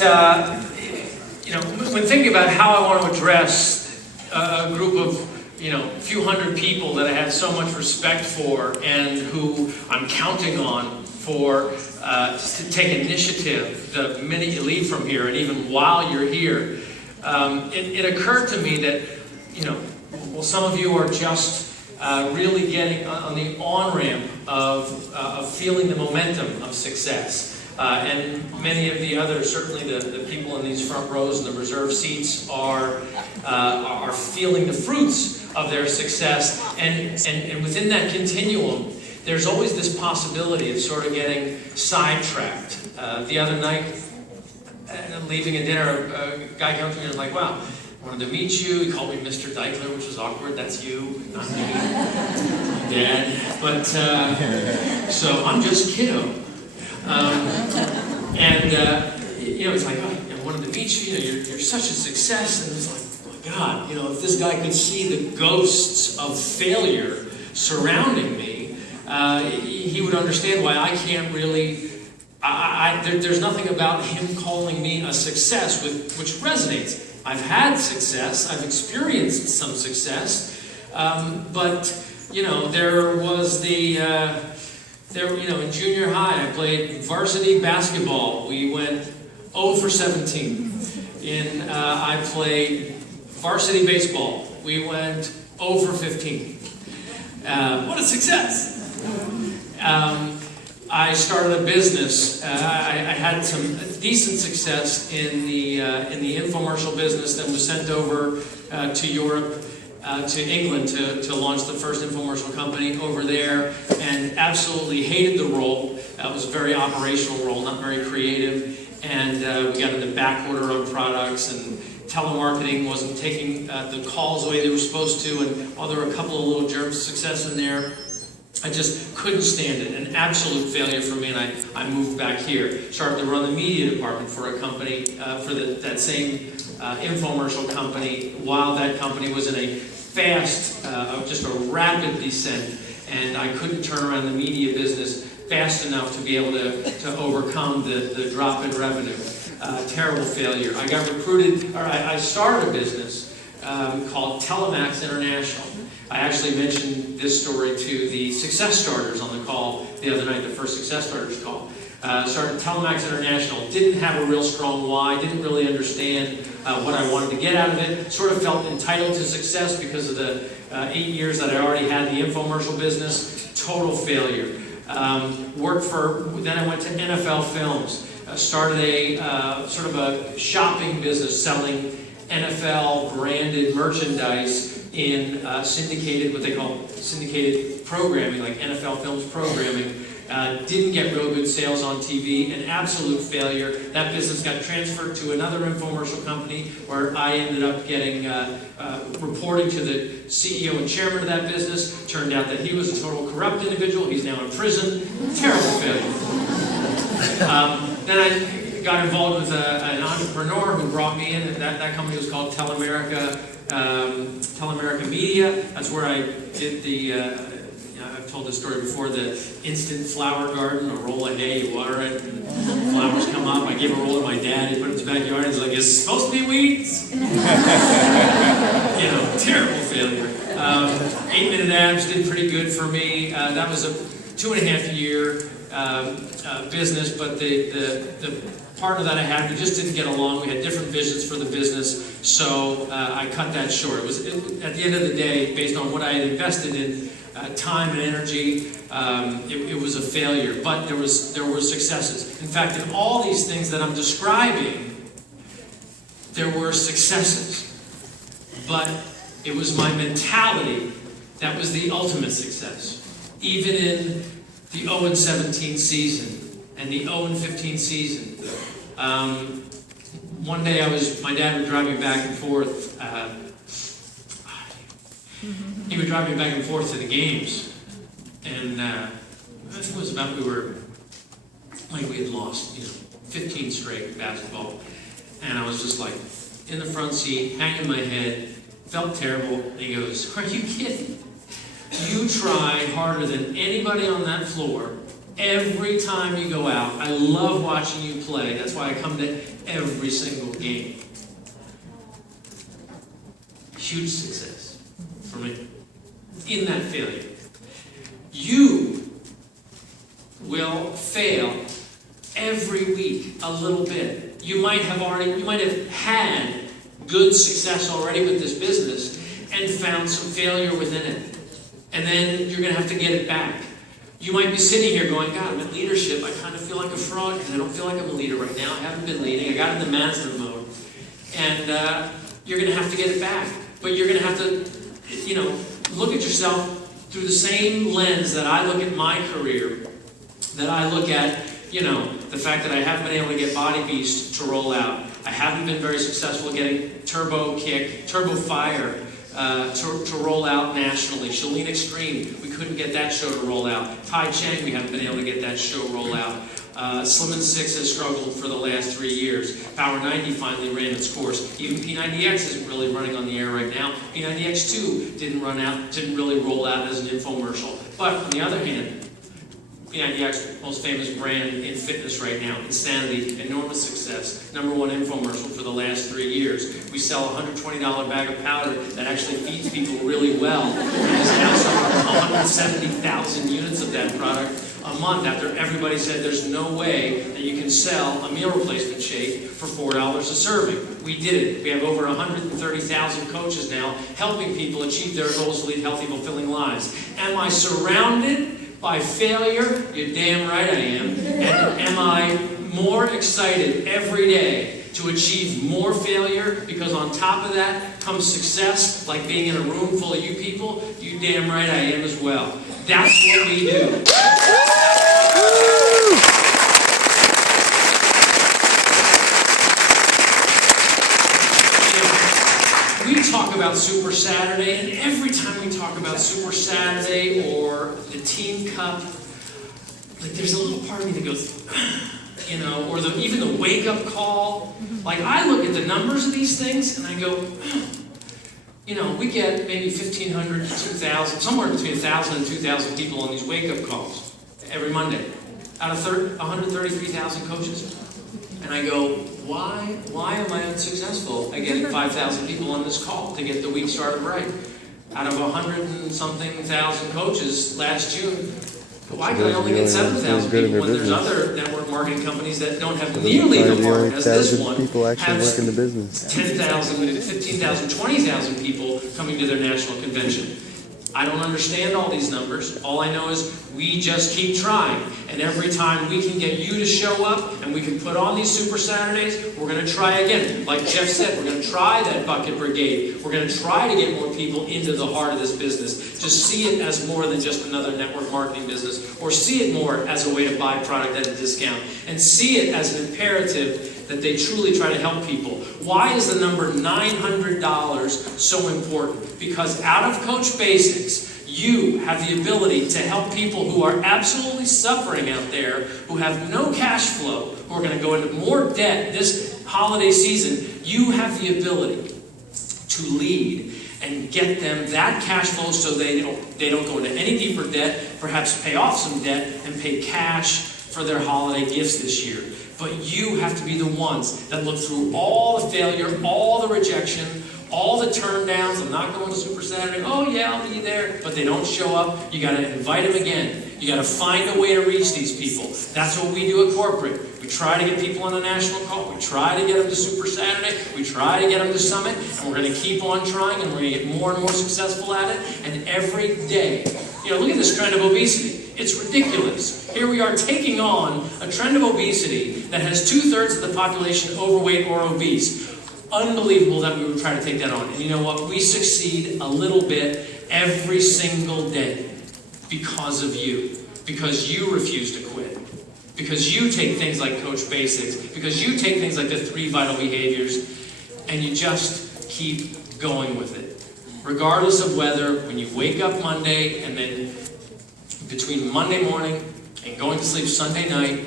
But, when thinking about how I want to address a group of, few hundred people that I have so much respect for and who I'm counting on to take initiative the minute you leave from here and even while you're here, it occurred to me that, some of you are just really getting on the on-ramp of feeling the momentum of success. And many of the others, certainly the people in these front rows and the reserve seats, are feeling the fruits of their success. And within that continuum, there's always this possibility of sort of getting sidetracked. The other night, leaving a dinner, a guy comes to me and was like, "Wow, I wanted to meet you." He called me Mr. Daikler, which was awkward. That's you, not me, Dad. But, so I'm just kiddo. It's like, "Oh, I wanted to meet you. You're such a success." And it's like, "Oh my God, if this guy could see the ghosts of failure surrounding me, he would understand why I can't really. There's nothing about him calling me a success which resonates. I've had success. I've experienced some success, but there was in junior high, I played varsity basketball. We went 0 for 17. I played varsity baseball. We went 0 for 15. What a success! I started a business. I had some decent success in the infomercial business, then was sent over to Europe, to England to launch the first infomercial company over there, and absolutely hated the role. It was a very operational role, not very creative, and we got into back order on products, and telemarketing wasn't taking the calls the way they were supposed to, and while there were a couple of little germs of success in there, I just couldn't stand it. An absolute failure for me, and I moved back here. Started to run the media department for a company, for that same infomercial company, while that company was in a fast, just a rapid descent, and I couldn't turn around the media business fast enough to be able to overcome the drop in revenue. Terrible failure. I got recruited, or I started a business called Telemax International. I actually mentioned this story to the Success Starters on the call the other night, the first Success Starters call. Started Telemax International, didn't have a real strong why, didn't really understand what I wanted to get out of it, sort of felt entitled to success because of the 8 years that I already had the infomercial business. Total failure. Then I went to NFL Films, started a sort of a shopping business selling NFL branded merchandise in what they call syndicated programming, like NFL Films programming. Didn't get real good sales on TV, an absolute failure. That business got transferred to another infomercial company where I ended up getting reporting to the CEO and chairman of that business. Turned out that he was a total corrupt individual. He's now in prison. Terrible failure. Then I got involved with an entrepreneur who brought me in, and that company was called Telemerica Media. That's where I did I've told this story before, the instant flower garden, a roll of hay, you water it, and flowers come up. I gave a roll to my dad, he put it in his backyard, he's like, "Is it supposed to be weeds?" Terrible failure. 8-minute ads did pretty good for me. That was a 2.5-year business, but the partner that I had, we just didn't get along. We had different visions for the business, so I cut that short. At the end of the day, based on what I had invested in, time and energy, it was a failure, but there were successes. In fact, in all these things that I'm describing, there were successes, but it was my mentality that was the ultimate success. Even in the 0-17 season and the 0-15 season, one day my dad would drive me back and forth. He would drive me back and forth to the games, and I think it was about we had lost 15 straight basketball, and I was just like in the front seat, hanging my head, felt terrible. And he goes, "Are you kidding? You tried harder than anybody on that floor, Every time you go out, I love watching you play. That's why I come to every single game. Huge success for me in that failure. You will fail every week a little bit. You might have had good success already with this business and found some failure within it. And then you're going to have to get it back. You might be sitting here going, God, I'm in leadership. I kind of feel like a fraud because I don't feel like I'm a leader right now. I haven't been leading. I got in the management mode. And you're going to have to get it back. But you're going to have to, look at yourself through the same lens that I look at my career, that I look at, the fact that I haven't been able to get Body Beast to roll out. I haven't been very successful getting Turbo Kick, Turbo Fire to roll out nationally. Shalene Extreme, we couldn't get that show to roll out. Tai Cheng, we haven't been able to get that show roll out. Slim and Six has struggled for the last 3 years. Power 90 finally ran its course. Even P90X isn't really running on the air right now. P90X2 didn't really roll out as an infomercial. But on the other hand, P90X, most famous brand in fitness right now, Insanity, enormous success, #1 infomercial for the last 3 years. We sell a $120 bag of powder that actually feeds people really well. And is now selling 170,000 units of that product a month after everybody said there's no way that you can sell a meal replacement shake for $4 a serving. We did it. We have over 130,000 coaches now helping people achieve their goals to lead healthy, fulfilling lives. Am I surrounded by failure? You're damn right I am. And am I more excited every day to achieve more failure because on top of that comes success, like being in a room full of you people? You damn right I am as well. That's what we do. We talk about Super Saturday, and every time we talk about Super Saturday or the Team Cup, like there's a little part of me that goes, or even the wake-up call. Like I look at the numbers of these things and I go, we get maybe 1,500 to 2,000, somewhere between 1,000 and 2,000 people on these wake-up calls every Monday out of 133,000 coaches. And I go, why am I unsuccessful at getting 5,000 people on this call to get the week started right? Out of 100 and something thousand coaches last June, why can I only get 7,000 people when there's other network marketing companies that don't have nearly the market as this one people actually work in the business? 10,000, 15,000, 20,000 people coming to their national convention. I don't understand all these numbers. All I know is we just keep trying. And every time we can get you to show up and we can put on these Super Saturdays, we're going to try again. Like Jeff said, we're going to try that bucket brigade. We're going to try to get more people into the heart of this business. Just see it as more than just another network marketing business, or see it more as a way to buy product at a discount, and see it as an imperative that they truly try to help people. Why is the number $900 so important? Because out of Coach Basics, you have the ability to help people who are absolutely suffering out there, who have no cash flow, who are going to go into more debt this holiday season. You have the ability to lead and get them that cash flow so they don't go into any deeper debt, perhaps pay off some debt and pay cash for their holiday gifts this year. But you have to be the ones that look through all the failure, all the rejection, all the turn downs. I'm not going to Super Saturday. Oh yeah, I'll be there. But they don't show up. You got to invite them again. You got to find a way to reach these people. That's what we do at corporate. We try to get people on a national call. We try to get them to Super Saturday. We try to get them to Summit. And we're going to keep on trying, and we're going to get more and more successful at it. And every day, look at this trend of obesity. It's ridiculous. Here we are taking on a trend of obesity that has 2/3 of the population overweight or obese. Unbelievable that we would try to take that on. And you know what? We succeed a little bit every single day because of you. Because you refuse to quit. Because you take things like Coach Basics. Because you take things like the 3 vital behaviors. And you just keep going with it. Regardless of whether when you wake up Monday and then between Monday morning and going to sleep Sunday night,